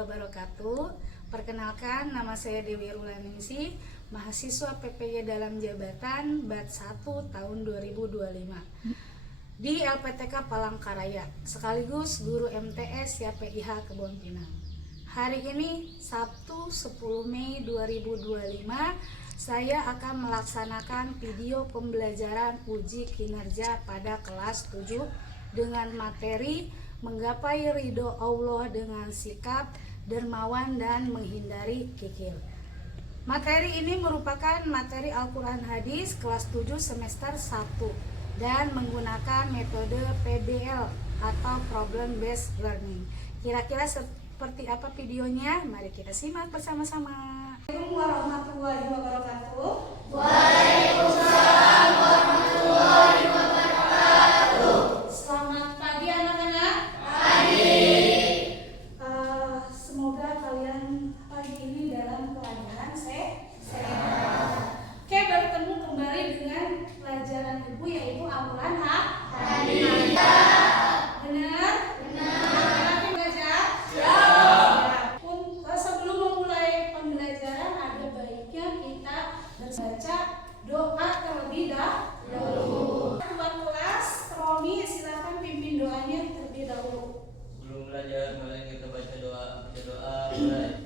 wabarakatuh. Perkenalkan, nama saya Dewi Rulaningsih, mahasiswa PPY dalam jabatan BAT 1 tahun 2025 di LPTK Palangkaraya, sekaligus guru MTS YPIH Kebon Pinang. Hari ini Sabtu 10 Mei 2025, saya akan melaksanakan video pembelajaran uji kinerja pada kelas 7 dengan materi menggapai ridho Allah dengan sikap dermawan dan menghindari kikir. Materi ini merupakan materi Al-Quran Hadis kelas 7 semester 1 dan menggunakan metode PBL atau Problem Based Learning. Kira-kira seperti apa videonya? Mari kita simak bersama-sama. Assalamualaikum warahmatullahi wabarakatuh. Waalaikumsalam warahmatullahi wabarakatuh. Selamat pagi anak-anak. Pagi. Semoga kalian pagi ini dalam keadaan sehat. Oke, bertemu kembali dengan pelajaran ibu yaitu Al-Quran Hadis. Benar? Benar. Belajar? Siap. Sebelum memulai pembelajaran ada baiknya kita membaca doa terlebih dahulu. Buat kelas, Romi silakan pimpin doanya terlebih dahulu. Sebelum belajar, mari kita baca doa. Mulai.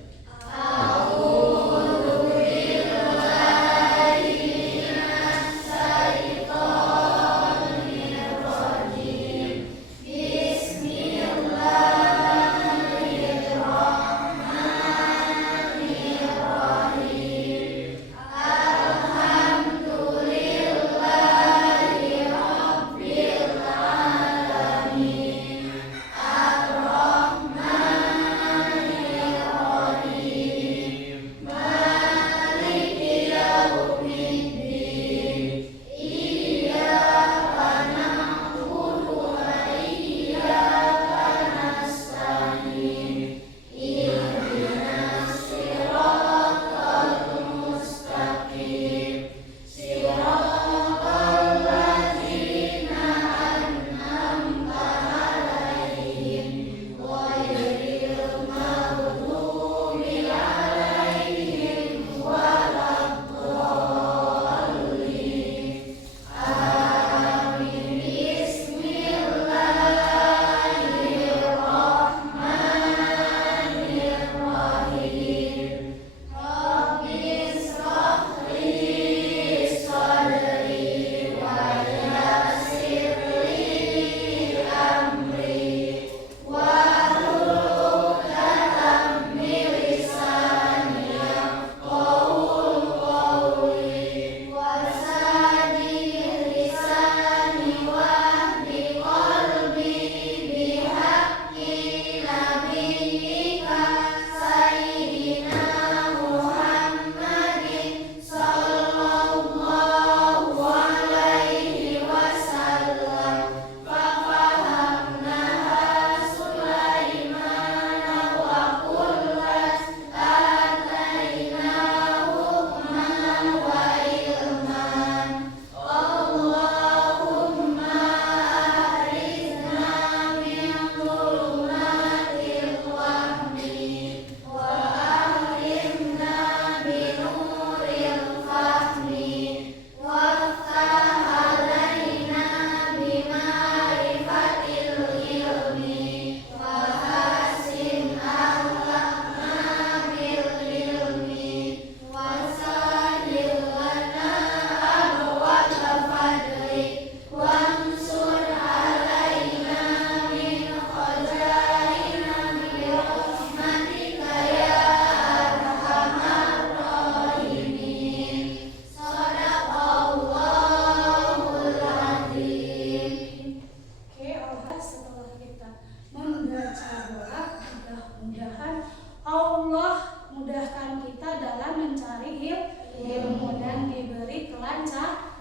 Allah mudahkan kita dalam mencari ilmu dan diberi kelancaran.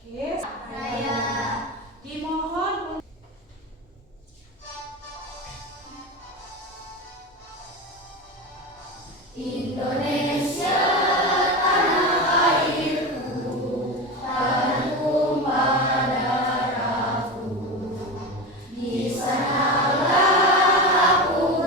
Oke, saya dimohon Indonesia tanah airku, tanah darahku, di sanalah aku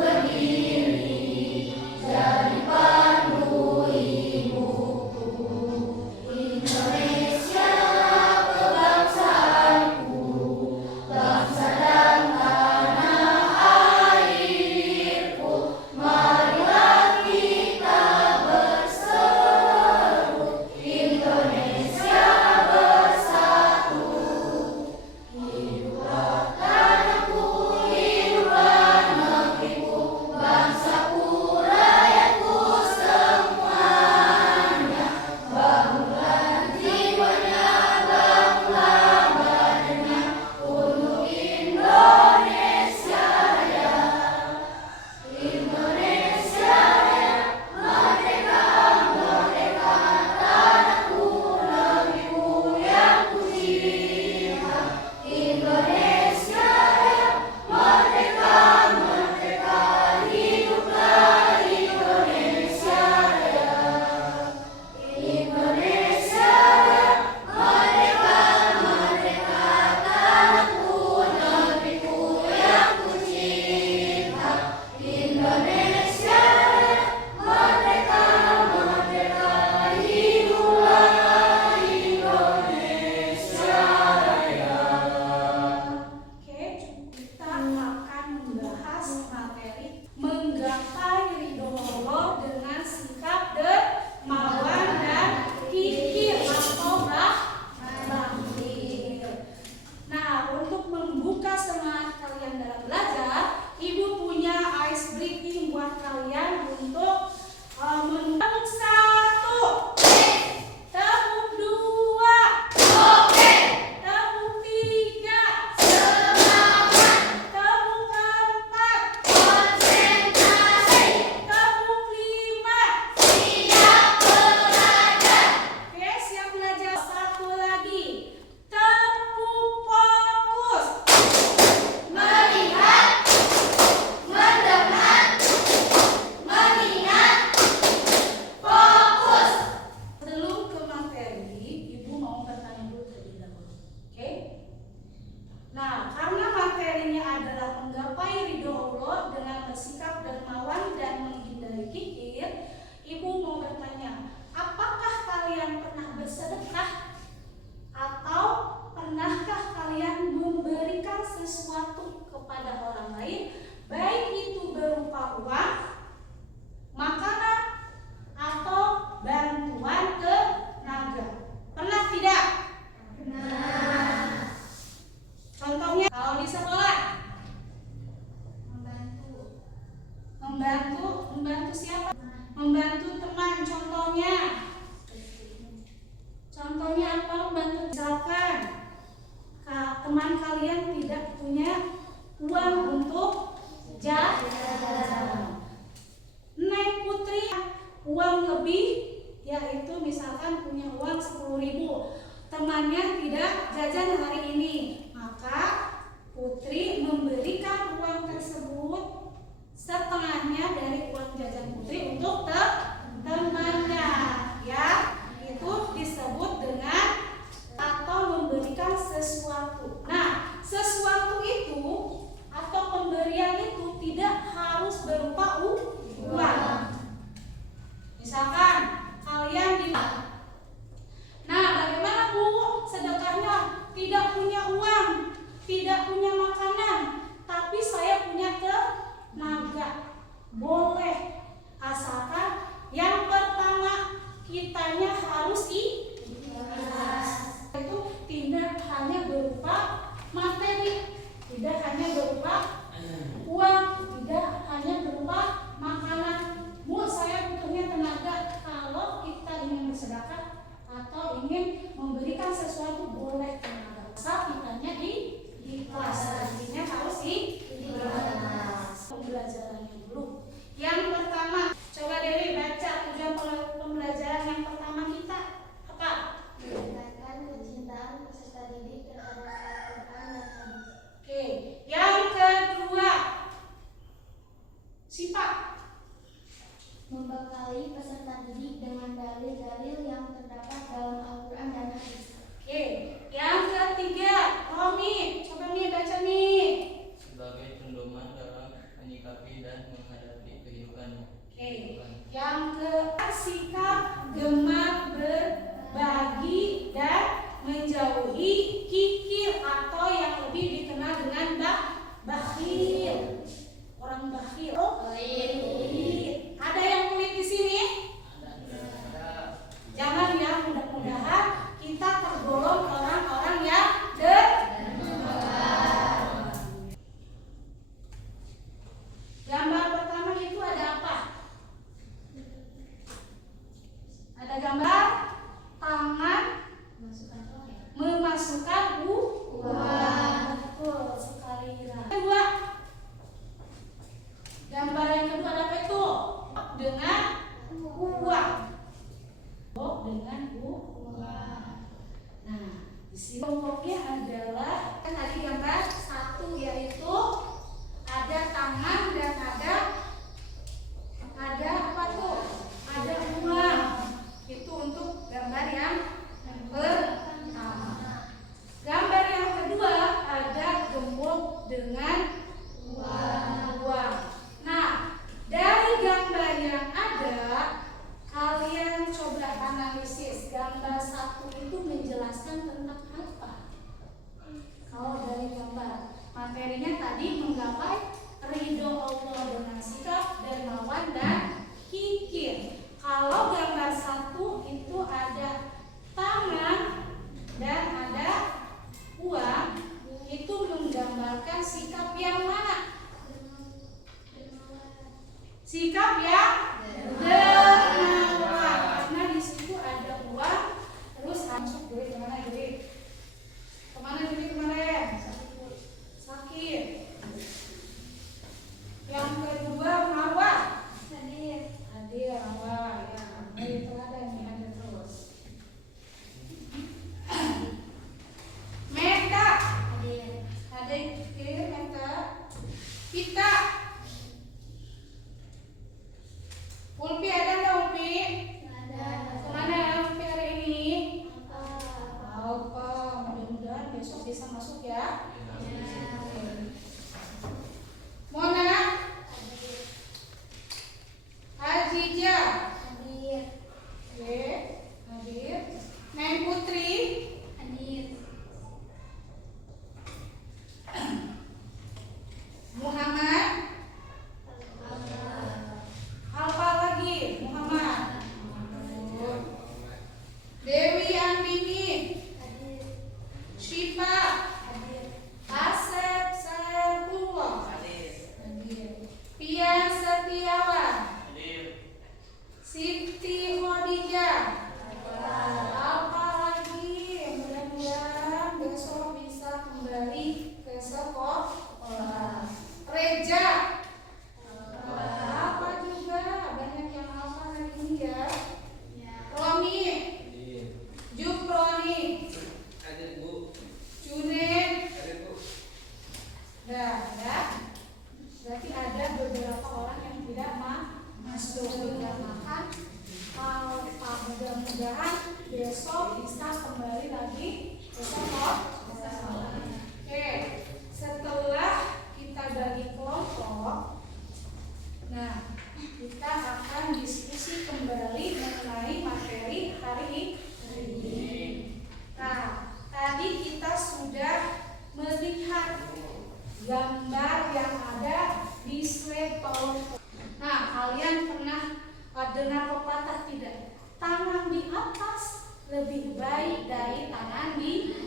yaitu misalkan punya uang 10.000, temannya tidak jajan hari ini, maka Putri memberikan uang tersebut setengahnya dari uang jajan Putri untuk temannya, ya. Itu disebut dengan atau memberikan sesuatu. Nah, sesuatu itu atau pemberian itu tidak harus berupa uang. Misalkan kalian nah, bagaimana Bu sedekahnya? Tidak punya uang, tidak punya makanan, tapi saya punya tenaga. Boleh, asalkan yang pertama kitanya harus ikhlas. Itu tidak hanya berupa materi, tidak hanya berupa uang, tidak hanya berupa makanan. Bu, saya butuhnya tenaga. Kalau kita ingin bersedekah atau ingin memberikan sesuatu, boleh tenaga. Asal kitanya ikhlas. Artinya harus ikhlas. Pembelajarannya dulu. Yang pertama, coba Dewi baca tujuan pembelajaran yang pertama kita apa? Meningkatkan kecintaan peserta didik terhadap Al-Quran dan hadis. Oke. Yang kedua, sifat Membekali peserta didik dengan dalil-dalil yang terdapat dalam Al-Quran dan hadis. Oke. Yang ketiga, Romi, coba nih baca nih. Sebagai pedoman dalam menyikapi dan menghadapi kehidupan. Oke. Yang keempat, sikap gemar berbagi dan menjauhi kikir atau yang lebih dikenal dengan bakhil. Orang bakhil. Pelit. Ada yang pelit di sini? Jangan ya, mudah-mudahan kita tergolong orang-orang yang Gambar pertama itu ada apa? Ada gambar tangan memasukkan uang. Betul sekali, Ira. Kedua, gambar yang kedua ada apa itu? Dengan uang. Dengan uang. Nah, di sini kelompoknya adalah kan tadi gambar satu, yaitu ada tangan dan ada apa tuh? Ada uang. Itu untuk gambar yang pertama. Gambar yang kedua ada gembok dengan uang. Nah, dari gambar yang ada, kalian coba analisis. Gambar satu itu menjelaskan tentang apa? Kalau dari gambar, materinya tadi menggapai ridho Allah dengan sikap dermawan dan kikir. Kalau gambar satu itu ada tangan dan ada uang, itu menggambarkan sikap yang mana? Sikap yang dermawan. Karena di situ ada uang, terus masuk duit kemana duit? Kemana duit kemarin? Sakit. Yang kedua Marwa. Hadir Marwa ya. Itu ada yang hadir terus. Meta. Hadir Meta. Kita. Ulpi ada nggak Ulpi? Kemana Ulpi hari ini? Apa? Mudah-mudahan besok bisa masuk ya. Mona, Hajijah, hadir. Neng Putri, Muhammad, apa lagi? Muhammad, Dewi Andini, Syifa, Asep Saifullah, Pia Setiawan, Siti Khadijah, apa lagi? Mudah-mudahan besok bisa kembali ke sekolah. Reja, apa juga banyak yang apa hari ini ya. mudah-mudahan besok bisa kembali lagi ke sekolah. Oke, setelah kita bagi kelompok, nah kita akan diskusi kembali mengenai materi hari ini. Nah, tadi kita sudah melihat gambar yang ada di slide PowerPoint. Nah, kalian pernah dengar pepatah tidak? Tangan di atas lebih baik dari tangan di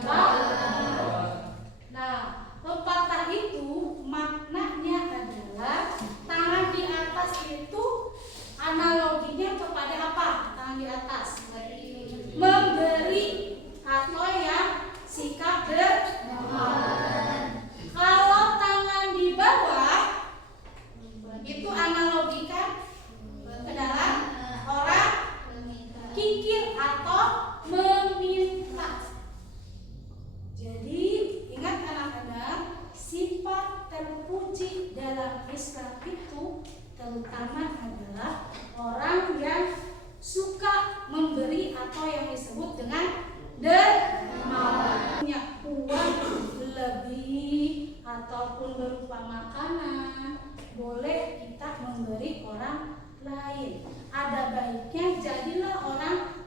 bawah. Nah, pepatah itu maknanya adalah tangan di atas itu analoginya kepada apa? Tangan di atas memberi atau yang sikap dermawan. Kalau tangan di bawah itu analogikan ke dalam orang kikir atau meminta. Jadi ingat anak-anak, sifat terpuji dalam Islam itu terutama adalah orang yang suka memberi atau yang disebut dengan dermawan. Punya uang lebih ataupun berupa makanan, boleh kita memberi orang lain. Ada baiknya jadilah orang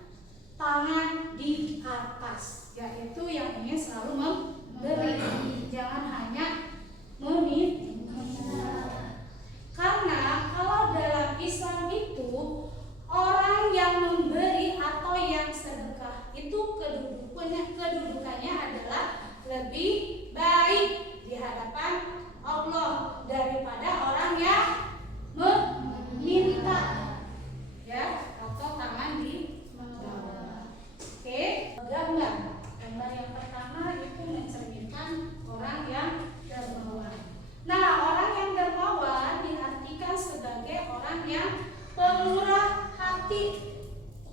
tangan di atas, yaitu yang ingin selalu memberi, jangan hanya meminta. Karena kalau dalam Islam itu orang yang memberi atau yang sedekah itu kedudukannya adalah lebih baik di hadapan Allah daripada orang yang meminta, ya, atau tangan di bawah. Oke, gambar yang pertama itu mencerminkan orang yang dermawan. Nah, orang yang dermawan diartikan sebagai orang yang pemurah hati,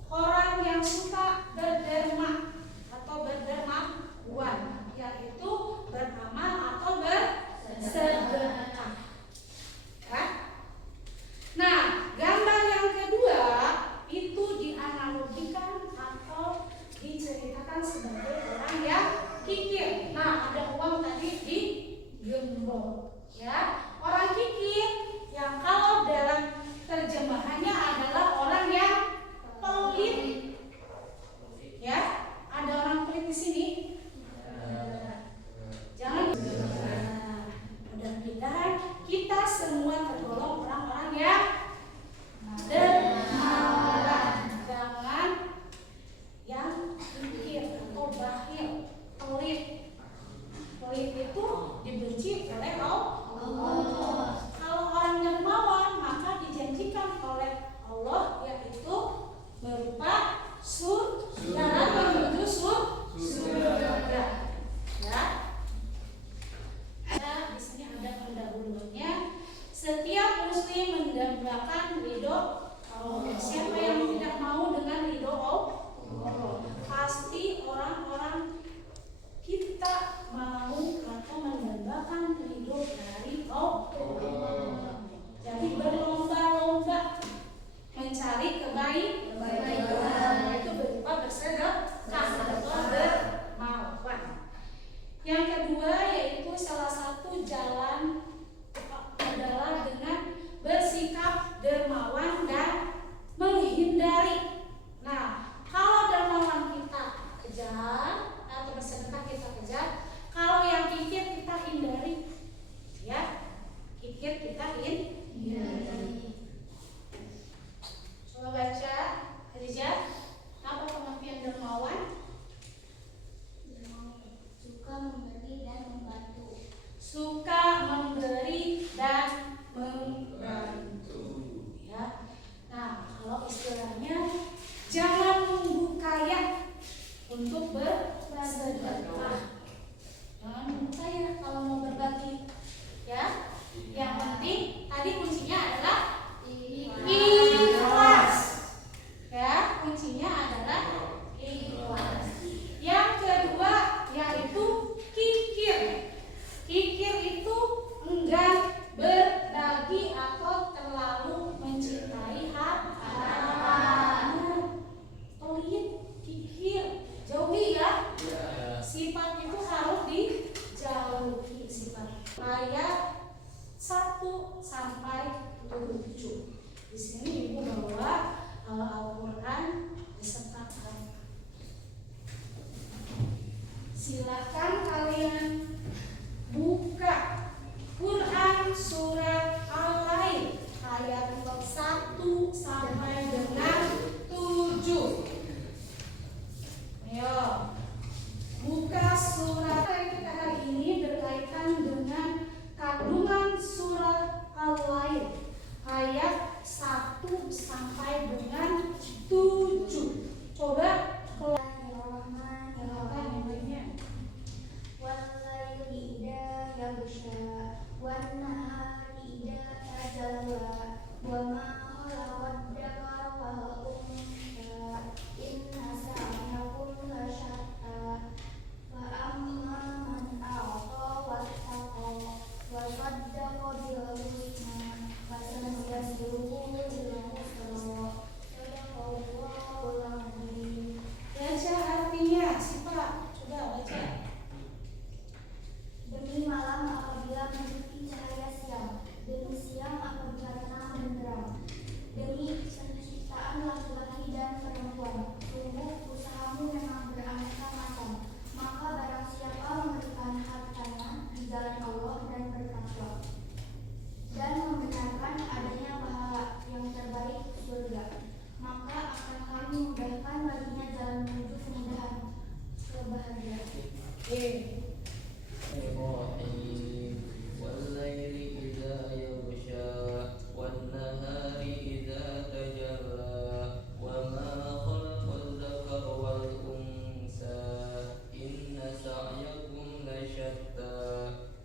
orang yang suka berderma atau berdermawan, yaitu beramal atau bersedekah. Ya. Nah, gambar yang kedua itu dianalogikan atau diceritakan sebagai orang yang kikir. Nah, ada uang tadi di gembok, ya. Orang kikir yang kalau dalam terjemahannya adalah orang yang pelit. Ya, ada orang pelit di sini. Jangan. Mudah-mudahan kita semua tergolong orang-orang yang dermawan, jangan yang kikir atau bakhil, pelit. Pelit itu dibenci oleh Allah. Kalau orang dermawan maka dijanjikan oleh Allah, yaitu berupa jalan menuju surga. Ya. Di sini ada pendahulunya. Setiap muslim mendambakan ridho Allah. Siapa yang tidak mau dengan ridho Allah? Pasti orang-orang kita mau atau mendambakan ridho dari Allah. Jadi berlomba-lomba mencari kebaikan, itu berupa bersedekah atau dermawan. Yang kedua yaitu salah satu jalan adalah dengan bersikap dermawan dan menghindari. Nah, kalau dermawan kita kejar atau bersedekah kita kejar, kalau yang kikir kita hindari, ya, kikir kita hindari. Coba baca, Khadijah, apa pengertian dermawan? Suka memberi dan membantu. Suka memberi dan membantu, ya. Nah, kalau istilahnya jangan nunggu kaya untuk bersedekah. Jangan nunggu kaya kalau mau berbagi, ya. Yang penting tadi kuncinya adalah ikhlas, ya. Kuncinya adalah ikhlas. Yang kedua yaitu kikir. Kikir itu enggan berbagi atau terlalu mencintai harta. dan perempuan. Sungguh usahamu memang beraneka macam. Maka barang siapa memberikan hartanya di jalan Allah dan bertakwa dan membenarkan adanya pahala yang terbaik surga, maka akan kami mudahkan baginya jalan menuju kemudahan kebahagiaan. والليل إذا يغشى والنهار إذا تجلى وما خلق الذكر والأنثى إن سعيكم لشتى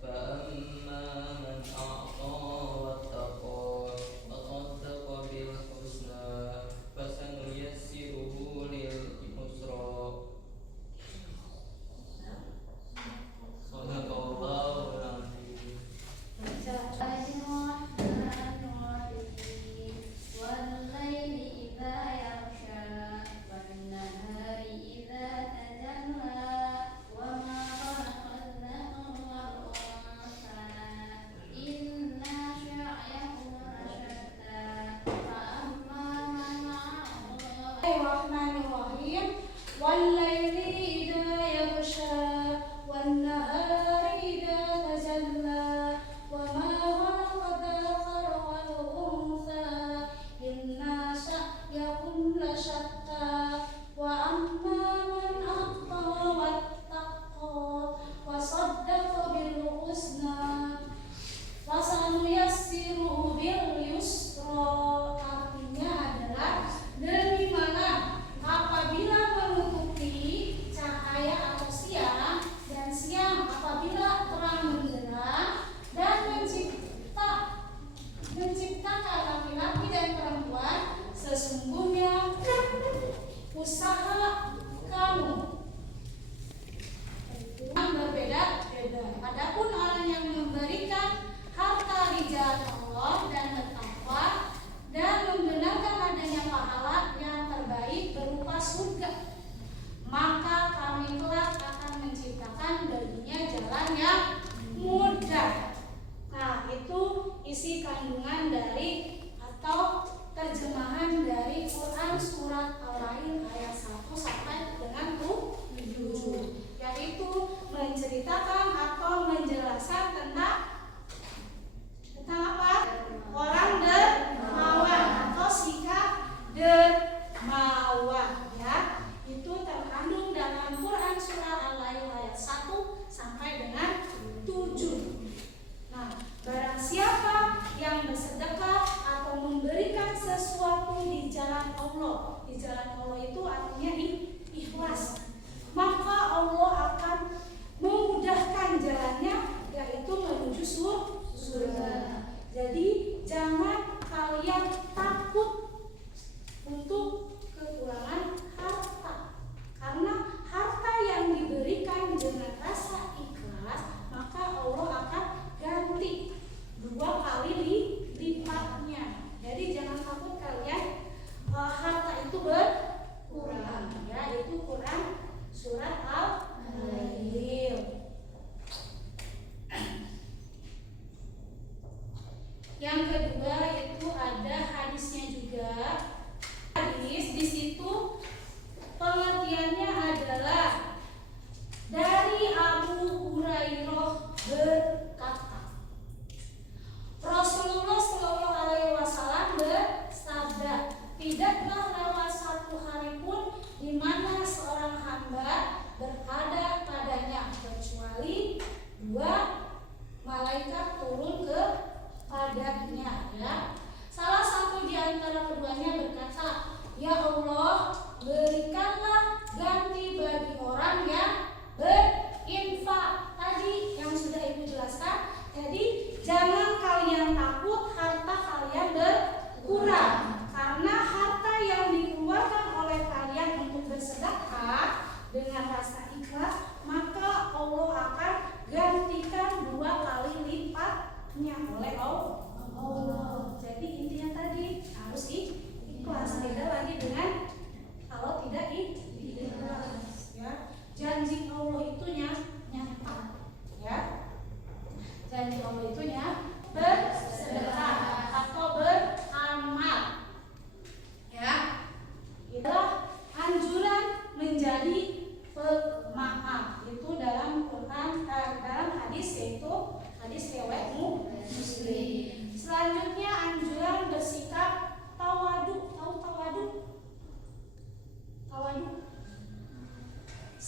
فأما من أعطى واتقى وصدق بالحسنى فسنيسره لليسرى Sadaqallahul Azim. Bismillahirrahmanirrahim. Wal-laili idza yaghsha wan-nahari idza tajalla wa ma khalaqa dzakara wal-untha inna sa'yakum lasyatta wa amma man a'ta wattaqa wa saddaqa bil husna fasanuyassiruhu bil yusra. Artinya adalah demi mana apabila menutupi cahaya atau siang dan siang apabila terang menderang dan menciptakan laki-laki dan perempuan, sesungguhnya usaha kamu yang berbeda-beda. Adapun orang yang memberikan harta di jalan Allah dan bertakwa dan membenarkan adanya pahala yang terbaik berupa surga, maka kami kelak akan menciptakan baginya jalan yang mudah. Nah, itu isi kandungan dari atau terjemahan dari Quran surat Al-Lail ayat 1 sampai dengan 7, yaitu menceritakan atau menjelaskan tentang apa? Orang dermawan atau sikap dermawan, ya. Itu terkandung dalam Quran surah Al-Lail ayat 1 sampai dengan 7. Nah, barang siapa yang bersedekah atau memberikan sesuatu di jalan Allah. Di jalan Allah itu artinya ikhlas. Maka Allah akan memudahkan jalannya, yaitu menuju surga. Jadi jangan kalian takut untuk kekurangan harta, karena harta yang diberikan dengan rasa ikhlas, maka Allah akan ganti 2 kali lipatnya. Jadi jangan takut kalian harta itu berkurang, ya. Itu Quran surat Al-Lail. Yang kedua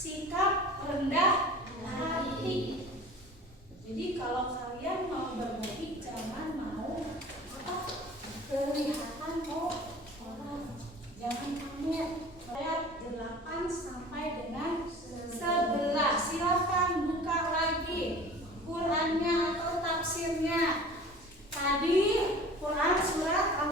sikap rendah hati. Jadi kalau kalian mau berbagi jangan mau kelihatan orang. Jangan kamu ayat 8 sampai dengan 11. Silakan buka lagi Qurannya atau tafsirnya. Tadi Quran surat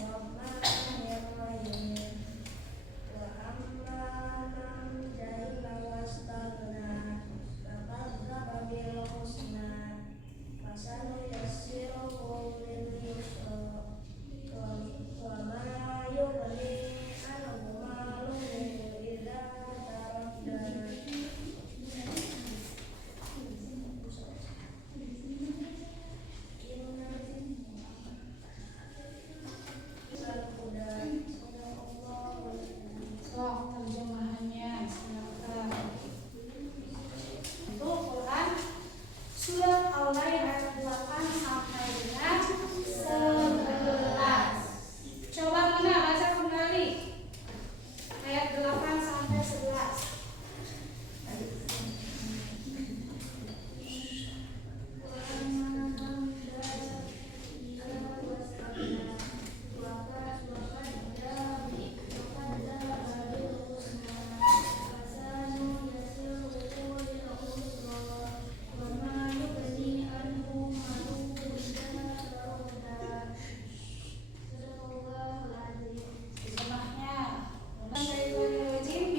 terjemahannya. Silakan. Itu Quran surat Al-Lail ayat 8 sampai dengan 11. Coba Muna baca kembali ayat 8 sampai 11.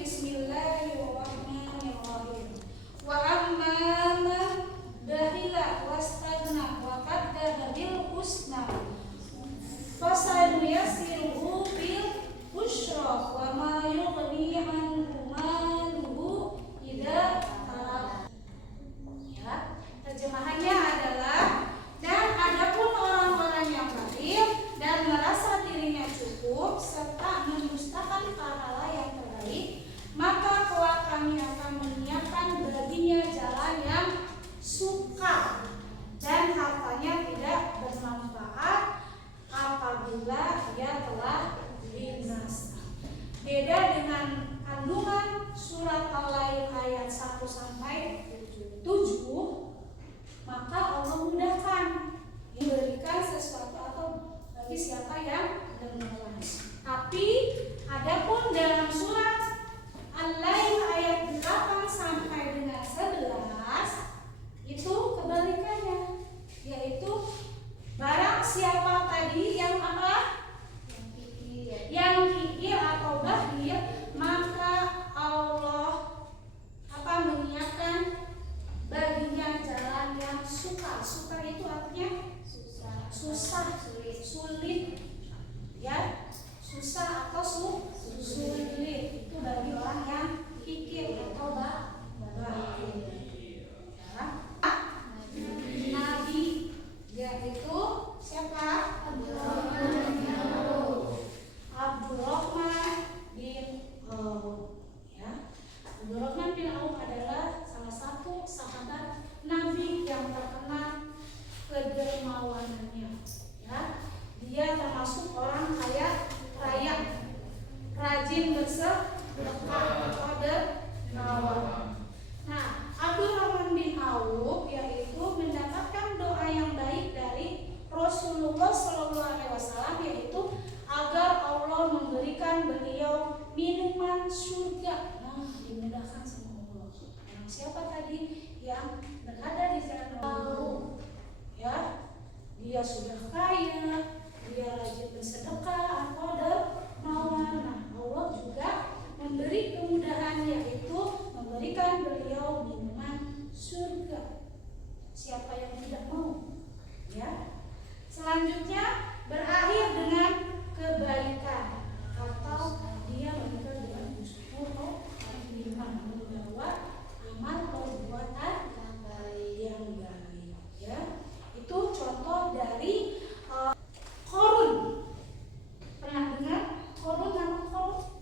Bismillahirrahmanirrahim. Wa amma man dahila wastagna wa qaddara bil husna fasanuyassiruhu bil busyra wa ma yughni anhu maluhu idza talaq. Ya, terjemahannya adalah dan adapun orang-orang yang baik dan merasa dirinya cukup serta mendustakan pahala yang terbaik, maka kelak kami akan menyiapkan baginya jalan yang sukar dan hartanya tidak bermanfaat apabila ia telah binasa. Beda dengan kandungan surat Al-Lail ayat 1 sampai 7, maka Allah mudahkan memberikan sesuatu atau bagi siapa yang dermawan. Tapi adapun dalam surat Al-Lail ayat 8 sampai dengan 11 itu kebalikannya, yaitu barang siapa tadi yang apa? Yang kikir atau bakhil, maka Allah menyiapkan baginya jalan yang sukar. Sukar itu artinya susah, sulit, ya, susah atau sulit itu bagi orang yang kikir atau bakhil. Ya. Nabi yaitu siapa? Abdurrahman bin Auf. Ya. Abdurrahman bin Auf adalah salah satu sahabat Nabi yang terkenal kedermawanannya. Ya. Dia termasuk orang kaya raya, rajin bersedekah atau dermawan. Nah, Abdurrahman bin Auf yaitu mendapatkan doa yang baik dari Rasulullah SAW, yaitu agar Allah memberikan beliau minuman surga. Nah, dimudahkan sama Allah. Nah, siapa tadi yang berada di jalan Allah? Ya, dia sudah kaya, dia rajin bersedekah atau dermawan. Nah, Allah juga memberi kemudahan, yaitu memberikan beliau minuman surga. Siapa yang tidak mau? Ya. Selanjutnya berakhir dengan kebaikan atau dia meninggal dengan husnul khotimah, membawa amal perbuatan yang baik. Ya, itu contoh dari Qarun. Pernah dengar Qarun? Nama Qarun?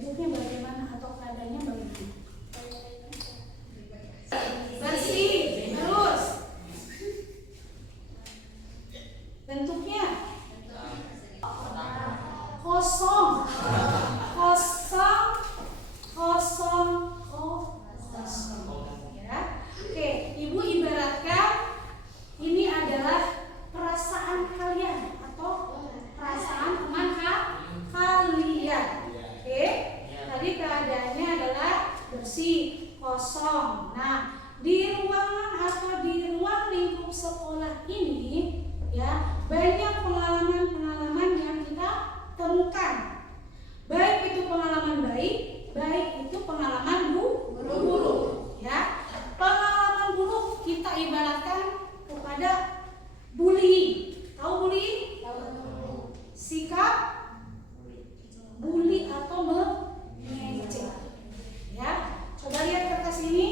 bentuknya bagaimana atau keadaannya bagaimana? Bersih. Terus bentuknya kosong. Kosong. Kosong. Kosong. Ya. Oke, Ibu ibaratkan ini adalah perasaan kalian atau perasaan teman kalian. Oke, tadi keadaannya adalah bersih, kosong. Nah, di ruangan atau di ruang lingkup sekolah ini ya banyak pengalaman-pengalaman yang kita temukan. Baik itu pengalaman baik, baik itu pengalaman buruk. Ya, pengalaman buruk kita ibaratkan kepada bullying. Tahu bullying? Sikap bully atau mengejek. Ya, coba lihat kertas ini.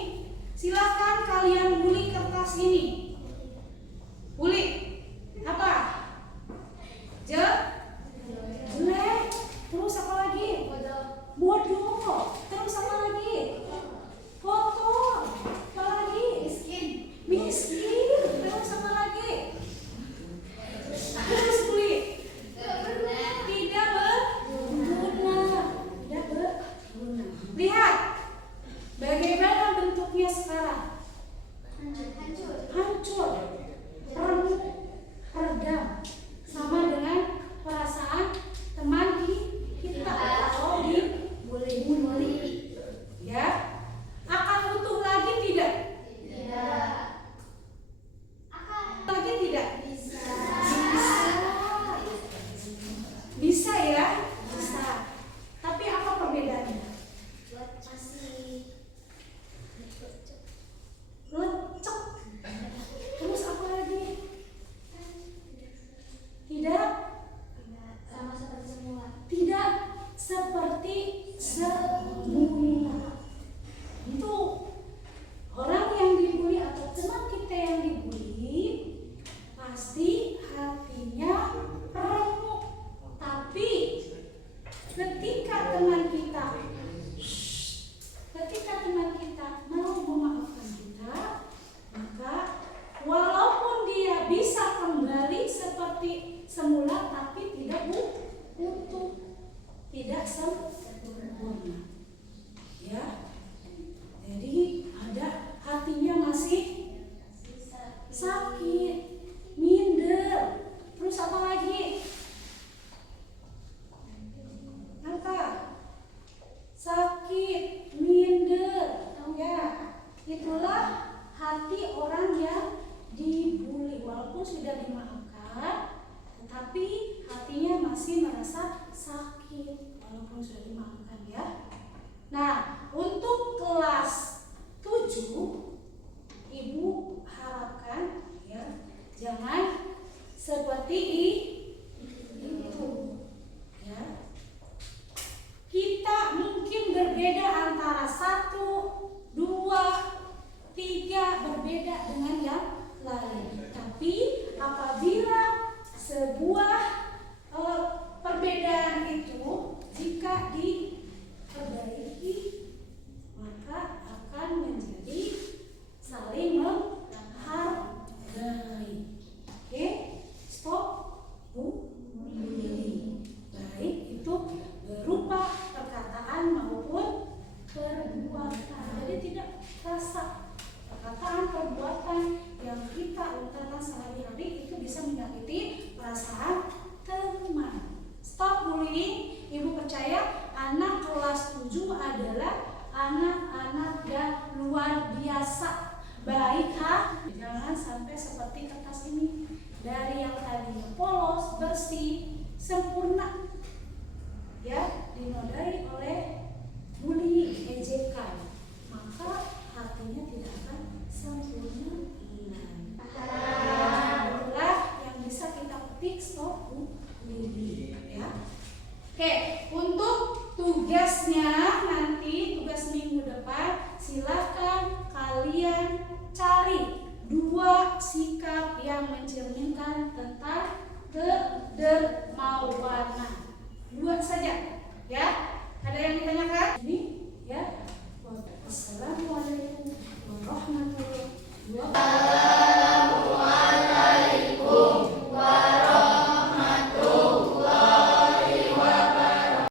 Silakan kalian bully kertas ini. Bully apa? Jelek. Terus apa lagi? Bodoh. Terus apa lagi? Kotor. Apa lagi? Miskin. Terus apa lagi? Terus bully. Tidak berguna. Lihat bagaimana bentuknya sekarang. Hancur. Remuk. Redam. Sama dengan perasaan teman kita kalau dibully. Ya. Akan utuh lagi tidak? Lagi tidak? Bisa ya? Bisa. Tapi apa perbedaannya? Lecek. Terus apa lagi? Tidak seperti semula. Itu orang yang dibully atau teman kita yang dibully pasti hatinya remuk. Tapi ketika teman kita mau memaafkan kita, maka walaupun dia bisa kembali seperti semula tapi tidak utuh, tidak sempurna. Ya. Jadi ada hatinya masih sakit, minder. Terus apa lagi? Apa? Sakit, minder. Ya, itulah hati orang yang dibully. Walaupun sudah dimaafkan, tetapi hatinya masih merasa sakit walaupun sudah dimaafkan ya. Nah, untuk kelas 7 Ibu harapkan ya jangan seperti itu ya. Kita mungkin berbeda antara 1, 2, 3 berbeda dengan yang lain. Tapi apabila sebuah perbedaan itu jika diperbaiki maka akan menjadi saling menghargai. Oke, stop bullying. Baik itu berupa perkataan maupun perbuatan. Jadi tidak terasa perkataan perbuatan yang kita utarakan sehari-hari itu bisa menyakiti perasaan teman. Stop bullying. Ibu percaya anak kelas 7 adalah anak-anak yang luar biasa. Baik jangan sampai seperti kertas ini. Dari yang tadinya polos, bersih, sempurna ya dinodai oleh bullying, ejekan, maka hatinya tidak akan sempurna. Itulah yang bisa kita petik stop bullying ya. Oke, untuk tugasnya nanti tugas minggu depan silahkan kalian cari 2 sikap yang mencerminkan tentang kedermawanan. 2 saja ya. Ada yang ditanyakan? Ini ya. Wassalam.